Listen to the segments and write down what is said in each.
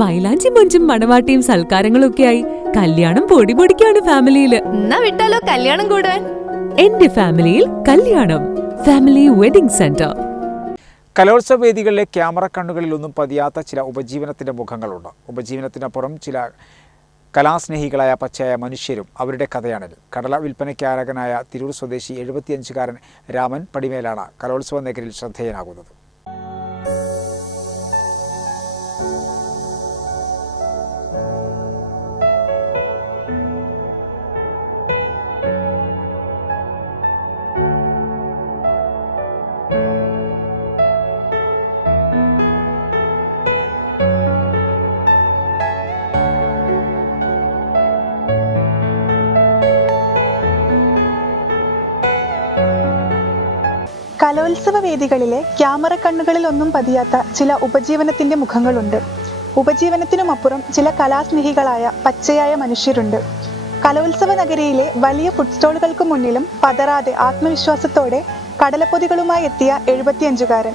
മൈലാഞ്ചി മൊഞ്ചും മണവാട്ടിയും സൽക്കാരങ്ങളും ഒക്കെയായി കല്യാണം പൊടിപൊടിക്കാണ് ഫാമിലിയില്. എന്നാ വിട്ടാലോ കല്യാണം കൂടാൻ? എന്റെ ഫാമിലിയിൽ കല്യാണം. Family wedding centre. കലോത്സവ വേദികളിലെ ക്യാമറ കണ്ണുകളിലൊന്നും പതിയാത്ത ചില ഉപജീവനത്തിന്റെ മുഖങ്ങളുണ്ട്. ഉപജീവനത്തിനപ്പുറം ചില കലാസ്നേഹികളായ പച്ചയായ മനുഷ്യരും അവരുടെ കഥയാണിത്. കടല വിൽപ്പനയ്ക്കാരകനായ തിരൂർ സ്വദേശി 75-കാരൻ രാമൻ പടിമേലാണ് കലോത്സവ മേഖലയിൽ ശ്രദ്ധേയനാകുന്നത്. കലോത്സവ വേദികളിലെ ക്യാമറ കണ്ണുകളിൽ ഒന്നും പതിയാത്ത ചില ഉപജീവനത്തിന്റെ മുഖങ്ങളുണ്ട്. ഉപജീവനത്തിനുമപ്പുറം ചില കലാസ്നേഹികളായ പച്ചയായ മനുഷ്യരുണ്ട്. കലോത്സവ നഗരിയിലെ വലിയ ഫുഡ് സ്റ്റോളുകൾക്ക് മുന്നിലും പതറാതെ ആത്മവിശ്വാസത്തോടെ കടലപ്പൊതികളുമായി എത്തിയ 75-കാരൻ.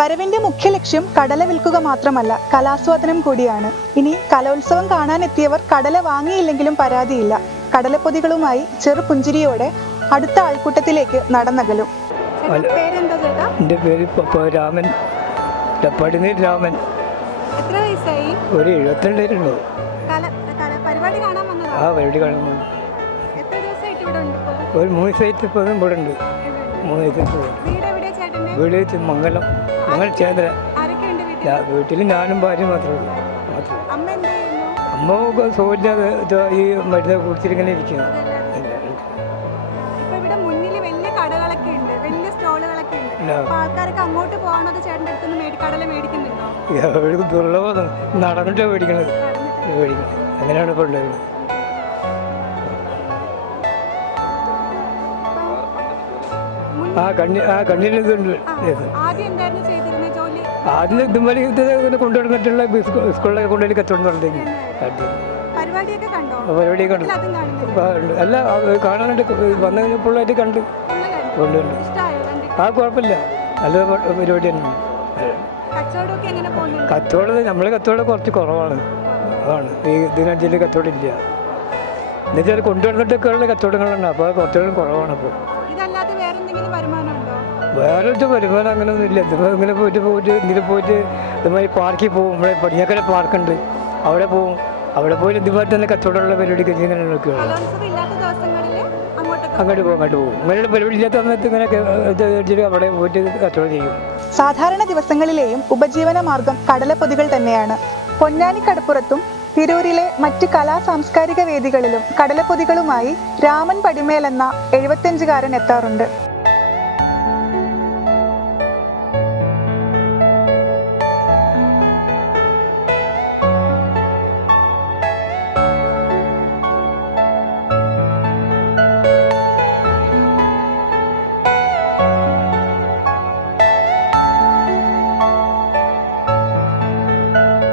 വരവിന്റെ മുഖ്യ ലക്ഷ്യം കടല വിൽക്കുക മാത്രമല്ല, കലാസ്വാദനം കൂടിയാണ്. ഇനി കലോത്സവം കാണാനെത്തിയവർ കടല വാങ്ങിയില്ലെങ്കിലും പരാതിയില്ല. കടലപ്പൊതികളുമായി ചെറു പുഞ്ചിരിയോടെ അടുത്ത ആൾക്കൂട്ടത്തിലേക്ക് നടന്നകലും. എൻ്റെ പേര് രാമൻ, രാമൻ. എത്ര വയസ്സായി? ഒരു 72 ഉണ്ട്. പരിപാടി കാണാൻ വന്നതാ? ആ പരിപാടി കാണാൻ വന്നു. എത്ര ദിവസമായിട്ട് ഇവിടെ ഉണ്ട്? ഒരു 3 ദിവസമായിട്ട് ഇപ്പോൾ ഇവിടെ ഉണ്ട്. 3 ദിവസമായിട്ട് വീട് മംഗലം ചേന്ദ്ര. വീട്ടിൽ ഞാനും ഭാര്യ മാത്രമേ ഉള്ളൂ. അമ്മ സോയില്ലാതെ ഈ മരുന്ന് കുടിച്ചിരിങ്ങനെ ഇരിക്കുന്നു. ദുർലഭം നടന്നിട്ട് മേടിക്കണത്. അങ്ങനെയാണ് ഇപ്പോൾ ഉള്ളത്. കണ്ണിൽ ഇതുണ്ട്. ആദ്യം ഇതുപോലെ ഇങ്ങനെ കൊണ്ടുവന്നിട്ടുള്ള സ്കൂളിലൊക്കെ കൊണ്ടുപോയി കച്ചവടം നടത്തേക്ക് പരിപാടിയൊക്കെ കണ്ടു. അല്ല കാണാനായിട്ട് വന്നു കഴിഞ്ഞപ്പോഴായിട്ട് കണ്ടു കൊണ്ടുണ്ട്. കുഴപ്പമില്ല, നല്ല പരിപാടി തന്നെയാണ്. കച്ചവടം നമ്മളെ കച്ചവടം കുറച്ച് കുറവാണ്. അതാണ് ഈ ഇതിനനുസരിച്ച് കച്ചവടം ഇല്ല. എന്നുവെച്ചാൽ കൊണ്ടുവന്നിട്ടൊക്കെ ഉള്ള കച്ചവടങ്ങളാണ്. അപ്പോൾ കച്ചവടം കുറവാണ്. അപ്പോൾ വേറെ വരുമാനം അങ്ങനെയൊന്നും ഇല്ല. ഇങ്ങനെ പോയിട്ട് ഇതുമായി പാർക്കിൽ പോകും. ഇവിടെ പടിഞ്ഞാക്കര പാർക്കുണ്ട്, അവിടെ പോവും. അവിടെ പോയി ഇതുമായിട്ട് തന്നെ കച്ചവടമുള്ള പരിപാടിക്ക് ഇങ്ങനെ നോക്കുകയാണ്. അങ്ങോട്ട് പോകും. ഇങ്ങനെയുള്ള പരിപാടി ഇല്ലാത്ത സമയത്ത് ഇങ്ങനെ അവിടെ പോയിട്ട് കച്ചവടം ചെയ്യും. സാധാരണ ദിവസങ്ങളിലെയും ഉപജീവന മാർഗം കടലപ്പൊതികൾ തന്നെയാണ്. പൊന്നാനിക്കടപ്പുറത്തും തിരൂരിലെ മറ്റ് കലാ സാംസ്കാരിക വേദികളിലും കടലപ്പൊതികളുമായി രാമൻ പടിമേൽ എന്ന 75-കാരൻ എത്താറുണ്ട്.